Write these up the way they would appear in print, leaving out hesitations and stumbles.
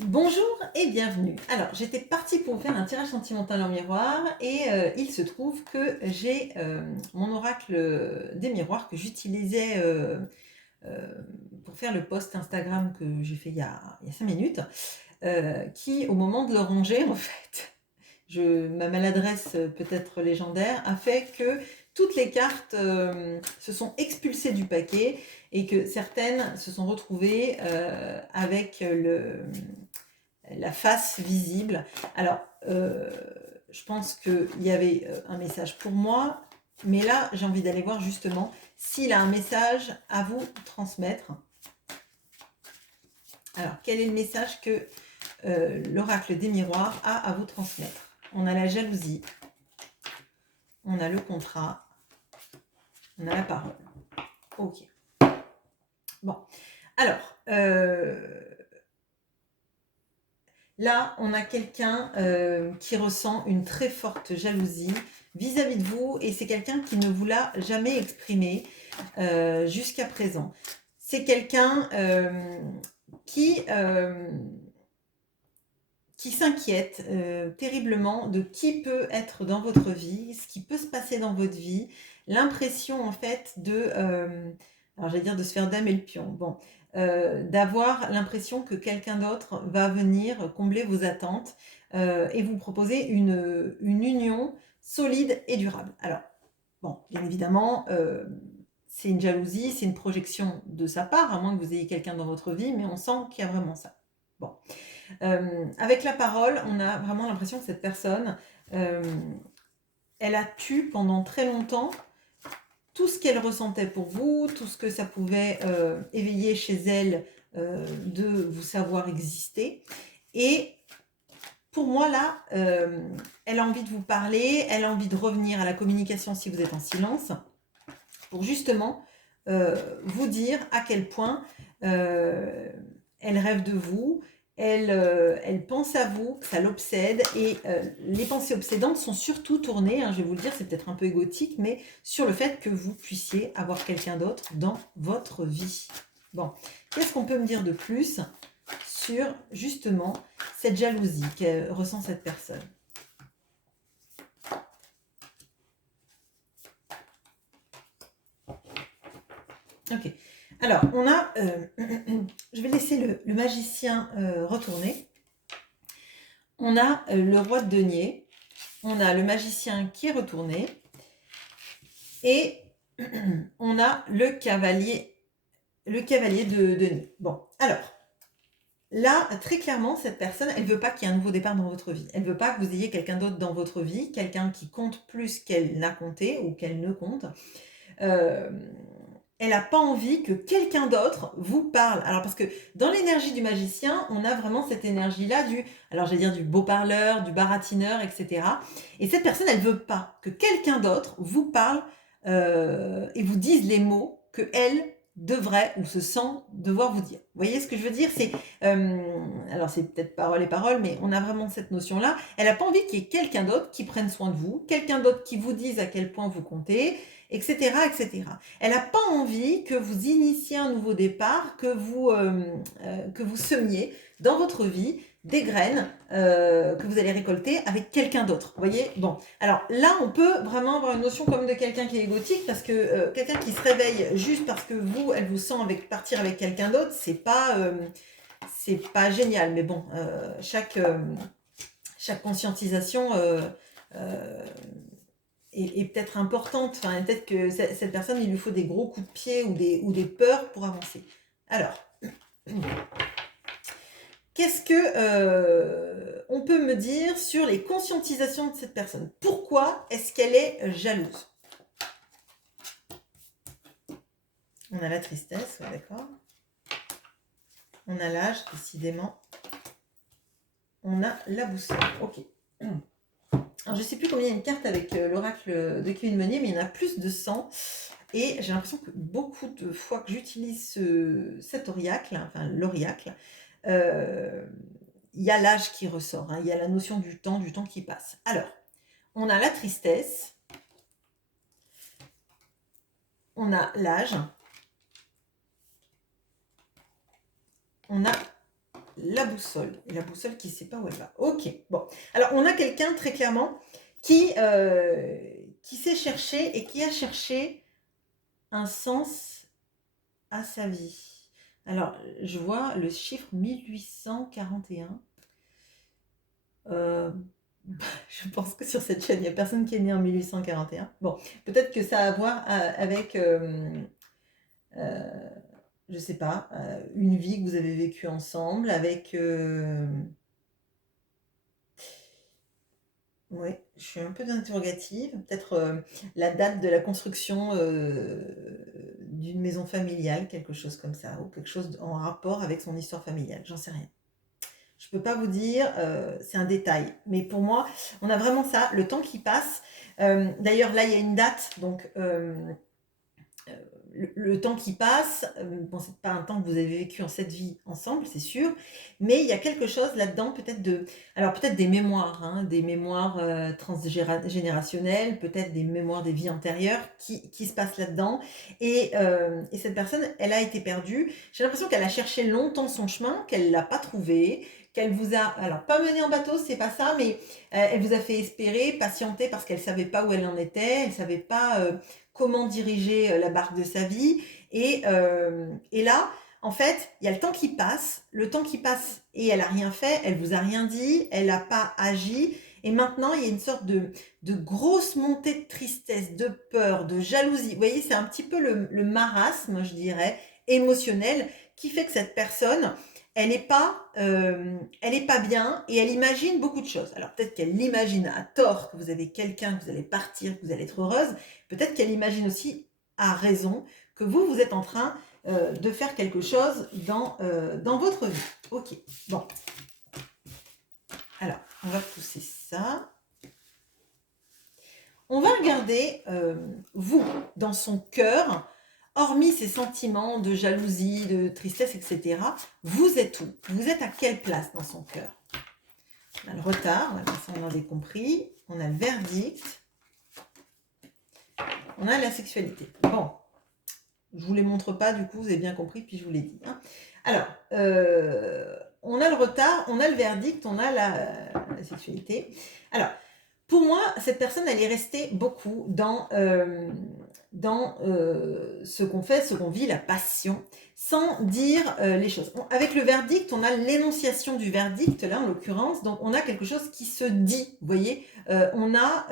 Bonjour et bienvenue. Alors, j'étais partie pour vous faire un tirage sentimental en miroir et il se trouve que j'ai mon oracle des miroirs que j'utilisais pour faire le post Instagram que j'ai fait il y a 5 minutes, qui, au moment de le ranger, en fait, ma maladresse peut-être légendaire a fait que toutes les cartes se sont expulsées du paquet et que certaines se sont retrouvées avec la face visible. Alors, je pense qu'il y avait un message pour moi, mais là, j'ai envie d'aller voir justement s'il a un message à vous transmettre. Alors, quel est le message que l'oracle des miroirs a à vous transmettre? On a la jalousie, on a le contrat, on a la parole. Ok. Bon. Alors, là, on a quelqu'un qui ressent une très forte jalousie vis-à-vis de vous et c'est quelqu'un qui ne vous l'a jamais exprimé jusqu'à présent. C'est quelqu'un qui s'inquiète terriblement de qui peut être dans votre vie, ce qui peut se passer dans votre vie, l'impression en fait alors j'allais dire de se faire damer le pion, bon, d'avoir l'impression que quelqu'un d'autre va venir combler vos attentes et vous proposer une union solide et durable. Alors, bon, bien évidemment, c'est une jalousie, c'est une projection de sa part, à moins que vous ayez quelqu'un dans votre vie, mais on sent qu'il y a vraiment ça. Bon. Avec la parole, on a vraiment l'impression que cette personne, elle a tu pendant très longtemps tout ce qu'elle ressentait pour vous, tout ce que ça pouvait éveiller chez elle de vous savoir exister. Et pour moi, là, elle a envie de vous parler, elle a envie de revenir à la communication si vous êtes en silence, pour justement vous dire à quel point elle rêve de vous, elle pense à vous, que ça l'obsède, et les pensées obsédantes sont surtout tournées, je vais vous le dire, c'est peut-être un peu égotique, mais sur le fait que vous puissiez avoir quelqu'un d'autre dans votre vie. Bon, qu'est-ce qu'on peut me dire de plus sur justement cette jalousie que ressent cette personne? Ok. Alors, on a... je vais laisser le magicien retourner. On a le roi de denier. On a le magicien qui est retourné. Et on a le cavalier de denier. Bon, alors, là, très clairement, cette personne, elle ne veut pas qu'il y ait un nouveau départ dans votre vie. Elle ne veut pas que vous ayez quelqu'un d'autre dans votre vie, quelqu'un qui compte plus qu'elle n'a compté ou qu'elle ne compte. Elle n'a pas envie que quelqu'un d'autre vous parle. Alors, parce que dans l'énergie du magicien, on a vraiment cette énergie-là alors j'allais dire du beau parleur, du baratineur, etc. Et cette personne, elle veut pas que quelqu'un d'autre vous parle et vous dise les mots que elle devrait ou se sent devoir vous dire. Vous voyez ce que je veux dire? Alors c'est peut-être parole et parole, mais on a vraiment cette notion-là. Elle n'a pas envie qu'il y ait quelqu'un d'autre qui prenne soin de vous, quelqu'un d'autre qui vous dise à quel point vous comptez, etc., etc. Elle n'a pas envie que vous initiez un nouveau départ, que vous semiez dans votre vie des graines que vous allez récolter avec quelqu'un d'autre. Vous voyez? Bon, alors là, on peut vraiment avoir une notion comme de quelqu'un qui est égotique, parce que quelqu'un qui se réveille juste parce que elle vous sent partir avec quelqu'un d'autre, c'est pas génial. Mais bon, chaque conscientisation est peut-être importante. Enfin, peut-être que cette personne, il lui faut des gros coups de pied ou des peurs pour avancer. Alors, qu'est-ce que on peut me dire sur les conscientisations de cette personne? Pourquoi est-ce qu'elle est jalouse? On a la tristesse, ouais, d'accord. On a l'âge, décidément. On a la boussole, ok. Alors, je ne sais plus combien il y a une carte avec l'oracle de Kevin Meunier, mais il y en a plus de 100. Et j'ai l'impression que beaucoup de fois que j'utilise cet oracle, enfin l'oriacle, il y a l'âge qui ressort, il y a la notion du temps qui passe. Alors, on a la tristesse, on a l'âge, on a la boussole. Et la boussole qui ne sait pas où elle va. Ok, bon. Alors, on a quelqu'un, très clairement, qui sait chercher et qui a cherché un sens à sa vie. Alors, je vois le chiffre 1841. Je pense que sur cette chaîne, il n'y a personne qui est né en 1841. Bon, peut-être que ça a à voir avec, je sais pas, une vie que vous avez vécue ensemble, avec... Oui, je suis un peu d'interrogative. Peut-être la date de la construction d'une maison familiale, quelque chose comme ça, ou quelque chose en rapport avec son histoire familiale, j'en sais rien. Je peux pas vous dire, c'est un détail. Mais pour moi, on a vraiment ça, le temps qui passe. D'ailleurs, là, il y a une date, donc le temps qui passe, bon, c'est pas un temps que vous avez vécu en cette vie ensemble, c'est sûr, mais il y a quelque chose là-dedans, alors peut-être des mémoires, hein, des mémoires transgénérationnelles, peut-être des mémoires des vies antérieures qui se passent là-dedans. Et cette personne, elle a été perdue. J'ai l'impression qu'elle a cherché longtemps son chemin, qu'elle l'a pas trouvé, qu'elle vous a, alors pas mené en bateau, c'est pas ça, mais elle vous a fait espérer, patienter parce qu'elle savait pas où elle en était, elle savait pas comment diriger la barque de sa vie. Et là, en fait, il y a le temps qui passe et elle n'a rien fait, elle vous a rien dit, elle n'a pas agi. Et maintenant, il y a une sorte de grosse montée de tristesse, de peur, de jalousie. Vous voyez, c'est un petit peu le marasme, je dirais, émotionnel, qui fait que cette personne, elle n'est pas bien et elle imagine beaucoup de choses. Alors peut-être qu'elle imagine à tort que vous avez quelqu'un, que vous allez partir, que vous allez être heureuse. Peut-être qu'elle imagine aussi, à raison, que vous êtes en train de faire quelque chose dans votre vie. Ok, bon. Alors, on va pousser ça. On va regarder, vous, dans son cœur, hormis ces sentiments de jalousie, de tristesse, etc., vous êtes où? Vous êtes à quelle place dans son cœur? On a le retard, ça on avait compris. On a le verdict. On a la sexualité. Bon, je ne vous les montre pas, du coup, vous avez bien compris, puis je vous l'ai dit. Hein. Alors, on a le retard, on a le verdict, on a la sexualité. Alors, pour moi, cette personne, elle est restée beaucoup dans ce qu'on fait, ce qu'on vit, la passion, sans dire les choses. Avec le verdict, on a l'énonciation du verdict, là, en l'occurrence, donc on a quelque chose qui se dit, vous voyez. On a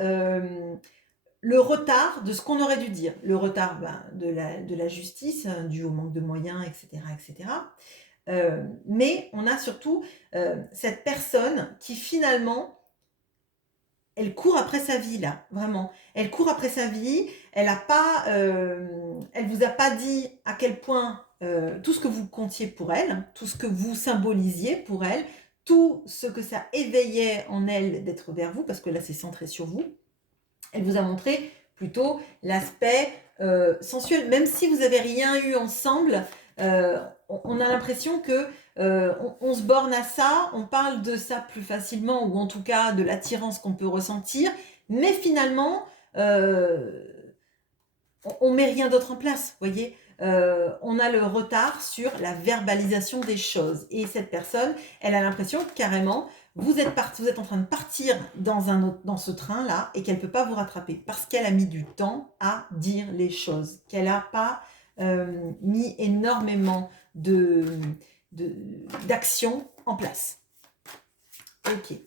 le retard de ce qu'on aurait dû dire, le retard de la justice, dû au manque de moyens, etc. etc. Mais on a surtout cette personne qui finalement, elle court après sa vie là, vraiment. Elle court après sa vie, elle vous a pas dit à quel point tout ce que vous comptiez pour elle, tout ce que vous symbolisiez pour elle, tout ce que ça éveillait en elle d'être vers vous, parce que là c'est centré sur vous. Elle vous a montré plutôt l'aspect sensuel. Même si vous n'avez rien eu ensemble, on a l'impression que on se borne à ça, on parle de ça plus facilement, ou en tout cas de l'attirance qu'on peut ressentir, mais finalement, on ne met rien d'autre en place, vous voyez. On a le retard sur la verbalisation des choses. Et cette personne, elle a l'impression que carrément, vous êtes en train de partir dans ce train-là et qu'elle ne peut pas vous rattraper parce qu'elle a mis du temps à dire les choses, qu'elle n'a pas mis énormément d'actions en place. Ok.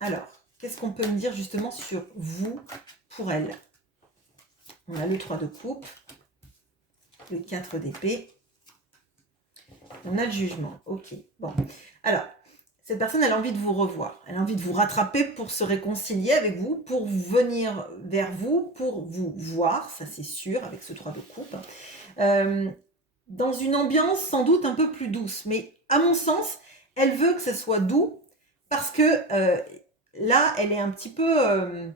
Alors, qu'est-ce qu'on peut me dire justement sur vous pour elle? On a le 3 de coupe, le 4 d'épée, on a le jugement. Ok, bon. Alors, cette personne, elle a envie de vous revoir. Elle a envie de vous rattraper pour se réconcilier avec vous, pour venir vers vous, pour vous voir, ça c'est sûr, avec ce 3 de coupe. Dans une ambiance sans doute un peu plus douce. Mais à mon sens, elle veut que ça soit doux parce que là, elle est un petit peu...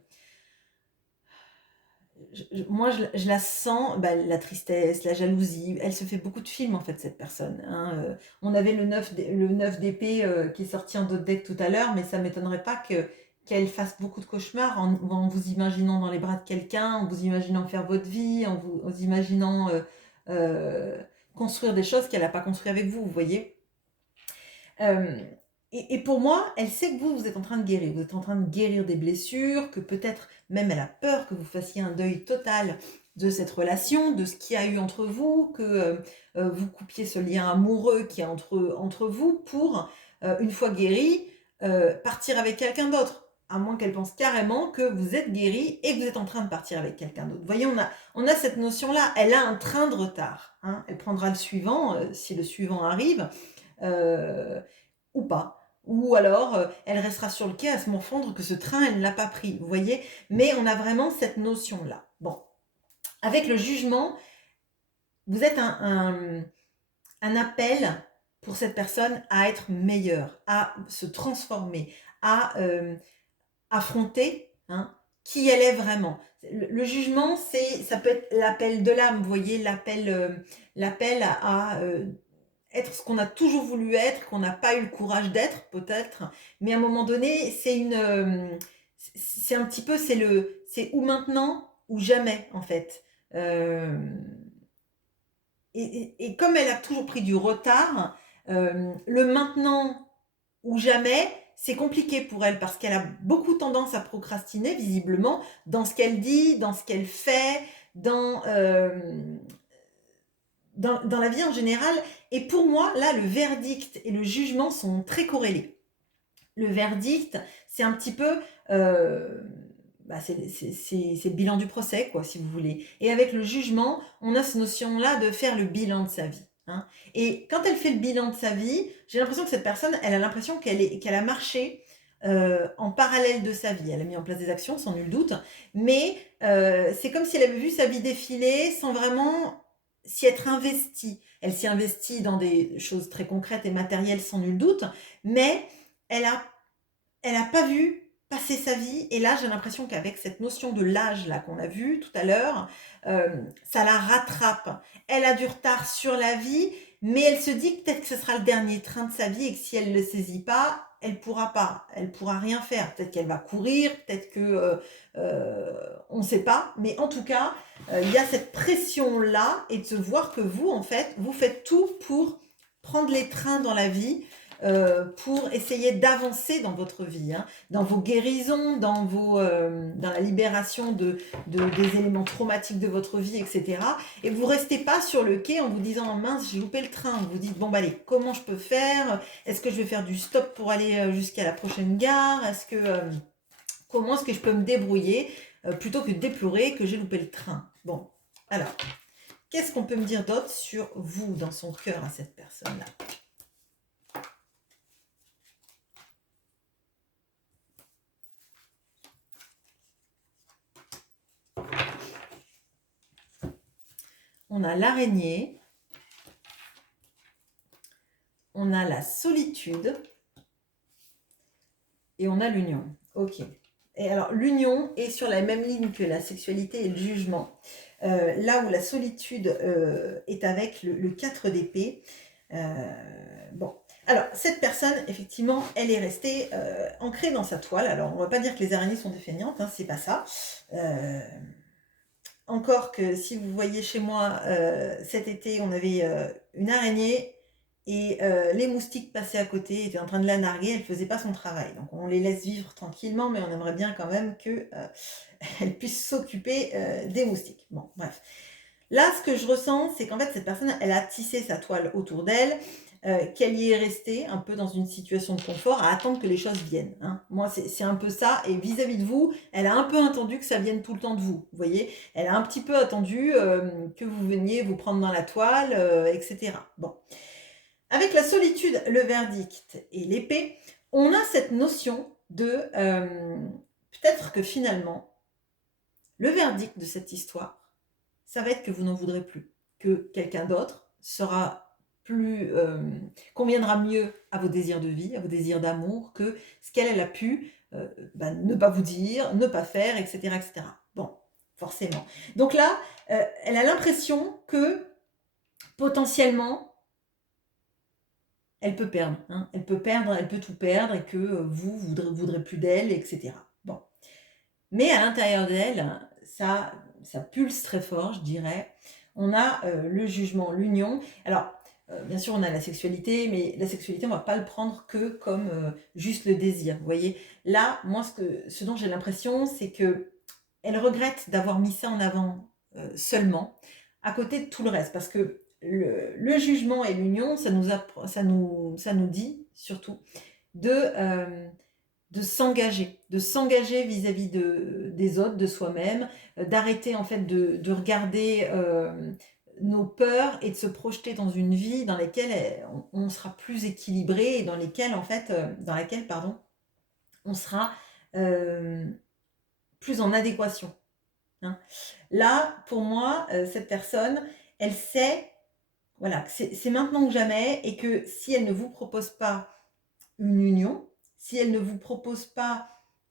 moi, je la sens, la tristesse, la jalousie. Elle se fait beaucoup de films, en fait, cette personne. Hein. On avait le 9 d'épée qui est sorti en d'autres decks tout à l'heure, mais ça ne m'étonnerait pas qu'elle fasse beaucoup de cauchemars en vous imaginant dans les bras de quelqu'un, en vous imaginant faire votre vie, en vous imaginant construire des choses qu'elle n'a pas construites avec vous, vous voyez. Hem et pour moi, elle sait que vous êtes en train de guérir. Vous êtes en train de guérir des blessures, que peut-être même elle a peur que vous fassiez un deuil total de cette relation, de ce qu'il y a eu entre vous, que, vous coupiez ce lien amoureux qui est entre vous pour, une fois guéri, partir avec quelqu'un d'autre. À moins qu'elle pense carrément que vous êtes guéri et que vous êtes en train de partir avec quelqu'un d'autre. Vous voyez, on a cette notion-là. Elle a un train de retard, hein. Elle prendra le suivant, si le suivant arrive, heu, ou pas. Ou alors, elle restera sur le quai à se morfondre que ce train, elle ne l'a pas pris, vous voyez? Mais on a vraiment cette notion-là. Bon, avec le jugement, vous êtes un appel pour cette personne à être meilleure, à se transformer, à, affronter, hein, qui elle est vraiment. Le jugement, ça peut être l'appel de l'âme, vous voyez? L'appel à être ce qu'on a toujours voulu être, qu'on n'a pas eu le courage d'être peut-être, mais à un moment donné, c'est un petit peu c'est ou maintenant ou jamais en fait. Hem et comme elle a toujours pris du retard, le maintenant ou jamais, c'est compliqué pour elle parce qu'elle a beaucoup tendance à procrastiner visiblement dans ce qu'elle dit, dans ce qu'elle fait, dans la vie en général. Et pour moi, là, le verdict et le jugement sont très corrélés. Le verdict, c'est un petit peu, bah, c'est le bilan du procès, quoi, si vous voulez. Et avec le jugement, on a cette notion-là de faire le bilan de sa vie, hein. Et quand elle fait le bilan de sa vie, j'ai l'impression que cette personne, elle a l'impression qu'elle a marché, en parallèle de sa vie. Elle a mis en place des actions, sans nul doute, mais c'est comme si elle avait vu sa vie défiler sans vraiment s'y être investie. Elle s'y investit dans des choses très concrètes et matérielles, sans nul doute, mais elle a elle a pas vu passer sa vie et là, j'ai l'impression qu'avec cette notion de l'âge là qu'on a vu tout à l'heure, ça la rattrape. Elle a du retard sur la vie, mais elle se dit que peut-être que ce sera le dernier train de sa vie et que si elle le saisit pas, elle pourra rien faire. Peut-être qu'elle va courir, peut-être que, on ne sait pas, mais en tout cas, il y a cette pression-là et de se voir que vous, en fait, vous faites tout pour prendre les trains dans la vie, pour essayer d'avancer dans votre vie, hein, dans vos guérisons, dans la libération des éléments traumatiques de votre vie, etc. Et vous restez pas sur le quai en vous disant: «Mince, j'ai loupé le train». Vous vous dites: «Bon, bah, allez, comment je peux faire? Est-ce que je vais faire du stop pour aller, jusqu'à la prochaine gare? Comment est-ce que je peux me débrouiller?» Plutôt que de déplorer que j'ai loupé le train. Bon, alors, qu'est-ce qu'on peut me dire d'autre sur vous, dans son cœur, à cette personne-là? On a l'araignée, on a la solitude et on a l'union. Ok. Et alors, l'union est sur la même ligne que la sexualité et le jugement. Là où la solitude est avec le 4 d'épée. Bon. Alors, cette personne, effectivement, elle est restée ancrée dans sa toile. Alors, on ne va pas dire que les araignées sont des feignantes, hein, c'est pas ça. Encore que si vous voyez chez moi, cet été, on avait une araignée et les moustiques passaient à côté, étaient en train de la narguer, elle faisait pas son travail. Donc on les laisse vivre tranquillement, mais on aimerait bien quand même que, elle puisse s'occuper, des moustiques. Bon, bref. Là, ce que je ressens, c'est qu'en fait, cette personne, elle a tissé sa toile autour d'elle, qu'elle y est restée un peu dans une situation de confort à attendre que les choses viennent, hein. Moi, c'est un peu ça et vis-à-vis de vous, elle a un peu attendu que ça vienne tout le temps de vous, vous voyez? Elle a un petit peu attendu, que vous veniez vous prendre dans la toile, et cetera. Bon. Avec la solitude, le verdict et l'épée, on a cette notion de, peut-être que finalement, le verdict de cette histoire, ça va être que vous n'en voudrez plus, que quelqu'un d'autre sera plus, conviendra mieux à vos désirs de vie, à vos désirs d'amour, que ce qu'elle, elle a pu, bah, ne pas vous dire, ne pas faire, et cetera, et cetera. Bon, forcément. Donc là, elle a l'impression que potentiellement, elle peut perdre, hein. Elle peut perdre, elle peut tout perdre et que vous voudrez plus d'elle, etc. Bon. Mais à l'intérieur d'elle, ça pulse très fort, je dirais. On a le jugement, l'union. Alors, bien sûr, on a la sexualité, mais la sexualité, on va pas le prendre que comme juste le désir. Vous voyez? Là, moi, ce dont j'ai l'impression, c'est que elle regrette d'avoir mis ça en avant seulement, à côté de tout le reste, parce que le jugement et l'union, ça nous dit surtout de, euh, de s'engager vis-à-vis des autres, de soi-même, d'arrêter en fait de regarder nos peurs et de se projeter dans une vie dans laquelle on sera plus équilibré et dans lesquelles en fait, dans laquelle pardon, on sera euh, plus en adéquation. Hein. Là, pour moi, cette personne, elle sait, voilà, que c'est maintenant ou jamais, et que si elle ne vous propose pas une union, si elle ne vous propose pas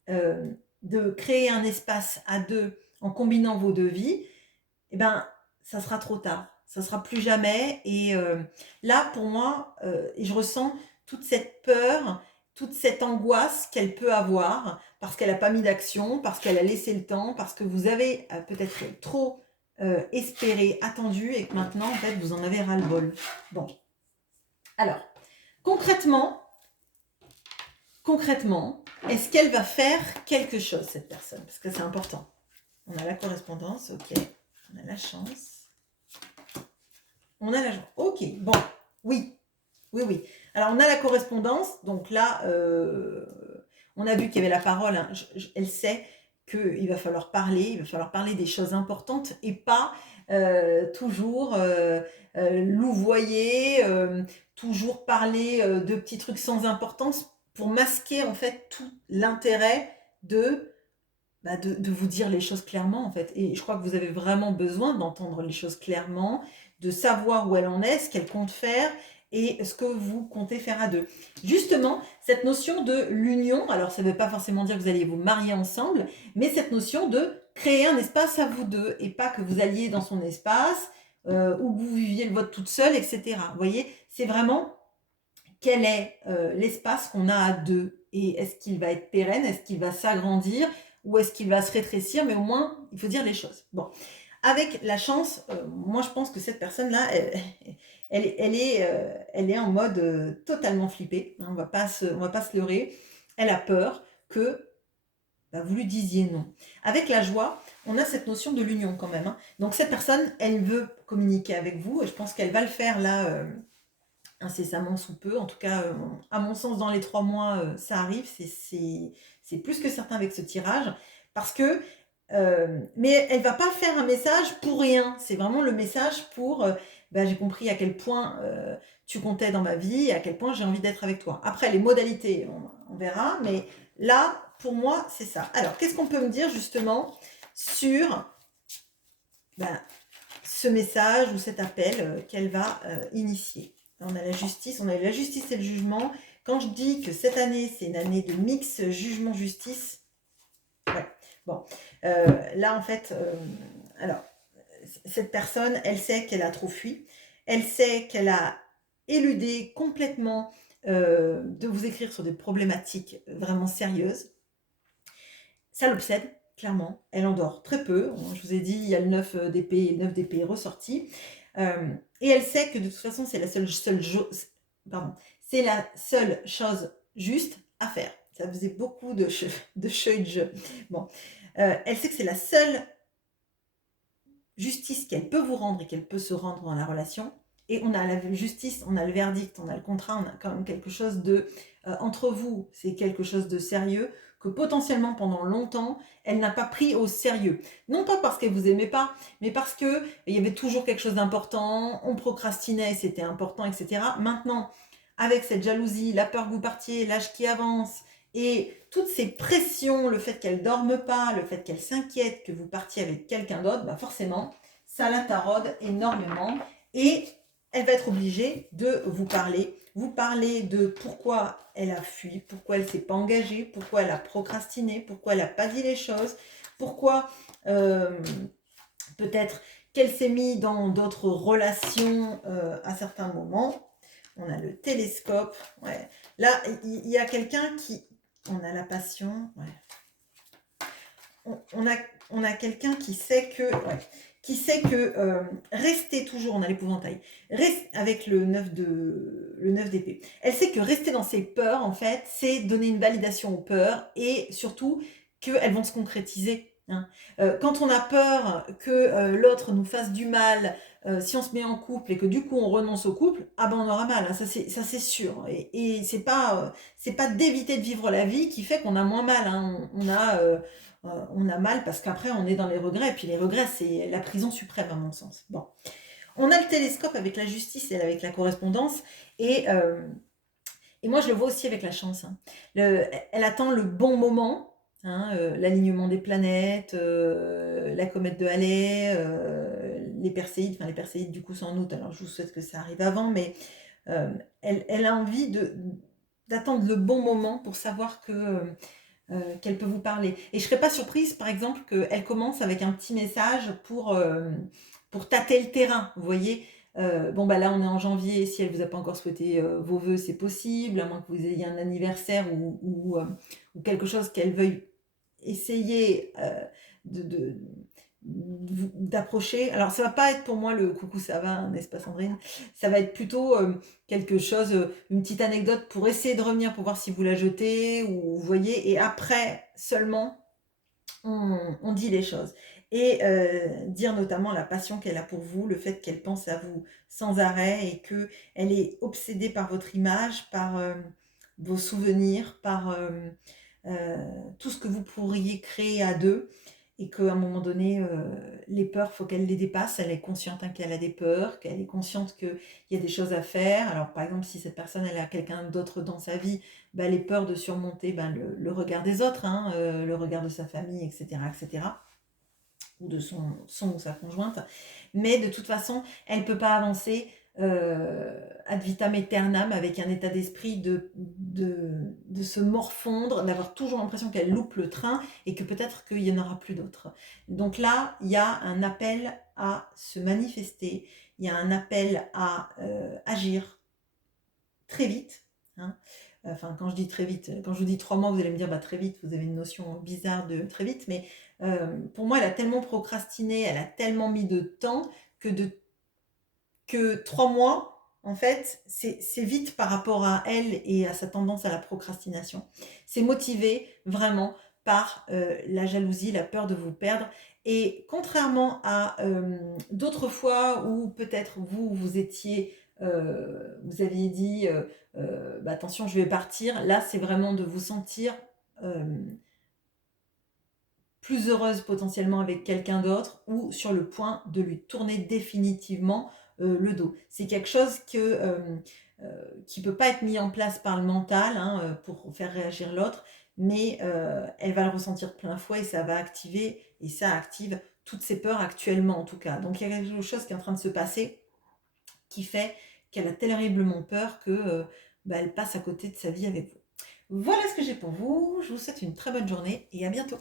euh, de créer un espace à deux en combinant vos deux vies, eh ben, ça sera trop tard. Ça sera plus jamais. Et là, pour moi, et je ressens toute cette peur, toute cette angoisse qu'elle peut avoir parce qu'elle n'a pas mis d'action, parce qu'elle a laissé le temps, parce que vous avez peut-être trop espéré, attendu et que maintenant, en fait, vous en avez ras-le-bol. Bon. Alors, concrètement, est-ce qu'elle va faire quelque chose, cette personne? Parce que c'est important. On a la correspondance, ok. On a la chance. On a la chance. Ok, bon. Oui, oui, oui. Alors, on a la correspondance. Donc là, on a vu qu'il y avait la parole. Hein. Elle sait qu'il va falloir parler. Il va falloir parler des choses importantes et pas toujours louvoyer, toujours parler de petits trucs sans importance pour masquer en fait tout l'intérêt de vous dire les choses clairement en fait. Et je crois que vous avez vraiment besoin d'entendre les choses clairement, de savoir où elle en est, ce qu'elle compte faire et ce que vous comptez faire à deux. Justement, cette notion de l'union, alors ça ne veut pas forcément dire que vous allez vous marier ensemble, mais cette notion de créer un espace à vous deux et pas que vous alliez dans son espace ou que vous viviez le vôtre toute seule, etc. Vous voyez, c'est vraiment quel est l'espace qu'on a à deux et est-ce qu'il va être pérenne, est-ce qu'il va s'agrandir ou est-ce qu'il va se rétrécir, mais au moins il faut dire les choses. Bon, avec la chance, moi je pense que cette personne-là, elle est en mode totalement flippé, hein, on va pas se leurrer, elle a peur que bah, vous lui disiez non. Avec la joie, on a cette notion de l'union quand même. Hein. Donc cette personne, elle veut communiquer avec vous et je pense qu'elle va le faire là incessamment sous peu. En tout cas, à mon sens, dans les 3 mois, ça arrive. C'est plus que certain avec ce tirage. Parce que, mais elle va pas faire un message pour rien. C'est vraiment le message pour, bah, j'ai compris à quel point tu comptais dans ma vie et à quel point j'ai envie d'être avec toi. Après, les modalités, on verra. Mais là, pour moi, c'est ça. Alors, qu'est-ce qu'on peut me dire justement sur bah, ce message ou cet appel qu'elle va initier? On a la justice, on a eu la justice et le jugement. Quand je dis que cette année, c'est une année de mix jugement-justice, ouais. Bon, là en fait, alors, cette personne, elle sait qu'elle a trop fui, elle sait qu'elle a éludé complètement de vous écrire sur des problématiques vraiment sérieuses. Ça l'obsède, clairement. Elle en dort très peu. Je vous ai dit, il y a le 9 d'épée, le 9 d'épée est ressorti. Et elle sait que de toute façon, c'est la c'est la seule chose juste à faire. Ça faisait beaucoup de jeu. Bon, elle sait que c'est la seule justice qu'elle peut vous rendre et qu'elle peut se rendre dans la relation. Et on a la justice, on a le verdict, on a le contrat, on a quand même quelque chose de entre vous, c'est quelque chose de sérieux que potentiellement pendant longtemps, elle n'a pas pris au sérieux. Non pas parce qu'elle vous aimait pas, mais parce que il y avait toujours quelque chose d'important, on procrastinait, c'était important, etc. Maintenant, avec cette jalousie, la peur que vous partiez, l'âge qui avance, et toutes ces pressions, le fait qu'elle dorme pas, le fait qu'elle s'inquiète que vous partiez avec quelqu'un d'autre, bah forcément, ça la taraude énormément. Et elle va être obligée de vous parler de pourquoi elle a fui, pourquoi elle ne s'est pas engagée, pourquoi elle a procrastiné, pourquoi elle n'a pas dit les choses, pourquoi peut-être qu'elle s'est mise dans d'autres relations à certains moments. On a le télescope. Ouais. Là, il y a quelqu'un qui... On a la passion. Ouais. On a quelqu'un qui sait que... Ouais, qui sait que rester toujours, on a l'épouvantail, reste avec le 9 d'épée. Elle sait que rester dans ses peurs, en fait, c'est donner une validation aux peurs et surtout qu'elles vont se concrétiser. Hein. Quand on a peur que l'autre nous fasse du mal, si on se met en couple et que du coup on renonce au couple, ah ben on aura mal, hein, ça c'est sûr. Et c'est pas d'éviter de vivre la vie qui fait qu'on a moins mal. Hein. On a mal parce qu'après on est dans les regrets. Et puis les regrets, c'est la prison suprême à mon sens. Bon. On a le télescope avec la justice et avec la correspondance. Et, euh, et moi, je le vois aussi avec la chance. Hein. Elle attend le bon moment, hein, l'alignement des planètes, la comète de Halley, les Perséides. Enfin, les Perséides, du coup, c'est en août. Alors, je vous souhaite que ça arrive avant, mais elle a envie d'attendre le bon moment pour savoir qu'elle peut vous parler. Et je ne serais pas surprise, par exemple, qu'elle commence avec un petit message pour tâter le terrain. Vous voyez, bon, bah là, on est en janvier. Si elle vous a pas encore souhaité vos vœux, c'est possible, à moins que vous ayez un anniversaire ou quelque chose qu'elle veuille essayer de, de- d'approcher. Alors, ça va pas être pour moi le coucou, ça va, n'est-ce pas, Sandrine? Ça va être plutôt quelque chose, une petite anecdote pour essayer de revenir pour voir si vous la jetez ou vous voyez. Et après seulement, on dit les choses. Et dire notamment la passion qu'elle a pour vous, le fait qu'elle pense à vous sans arrêt et qu'elle est obsédée par votre image, par vos souvenirs, par tout ce que vous pourriez créer à deux. Et qu'à un moment donné, les peurs, faut qu'elle les dépasse. Elle est consciente hein, qu'elle a des peurs, qu'elle est consciente qu'il y a des choses à faire. Alors par exemple, si cette personne, elle a quelqu'un d'autre dans sa vie, bah, les peurs de surmonter bah, le regard des autres, hein, le regard de sa famille, etc., etc., ou de son ou sa conjointe. Mais de toute façon, elle ne peut pas avancer ad vitam aeternam avec un état d'esprit de se morfondre, d'avoir toujours l'impression qu'elle loupe le train et que peut-être qu'il n'y en aura plus d'autres. Donc là, il y a un appel à se manifester, il y a un appel à agir très vite. Hein. Enfin, quand je dis très vite, quand je vous dis 3 mois, vous allez me dire bah, très vite, vous avez une notion bizarre de très vite, mais pour moi, elle a tellement procrastiné, elle a tellement mis de temps que 3 mois, en fait, c'est vite par rapport à elle et à sa tendance à la procrastination. C'est motivé vraiment par la jalousie, la peur de vous perdre. Et contrairement à d'autres fois où peut-être vous étiez, vous aviez dit, bah, attention, je vais partir. Là, c'est vraiment de vous sentir euh, plus heureuse potentiellement avec quelqu'un d'autre ou sur le point de lui tourner définitivement le dos. C'est quelque chose qui ne peut pas être mis en place par le mental hein, pour faire réagir l'autre, mais elle va le ressentir plein fouet et ça va activer, et ça active toutes ses peurs actuellement en tout cas. Donc il y a quelque chose qui est en train de se passer qui fait qu'elle a terriblement peur que bah, elle passe à côté de sa vie avec vous. Voilà ce que j'ai pour vous. Je vous souhaite une très bonne journée et à bientôt.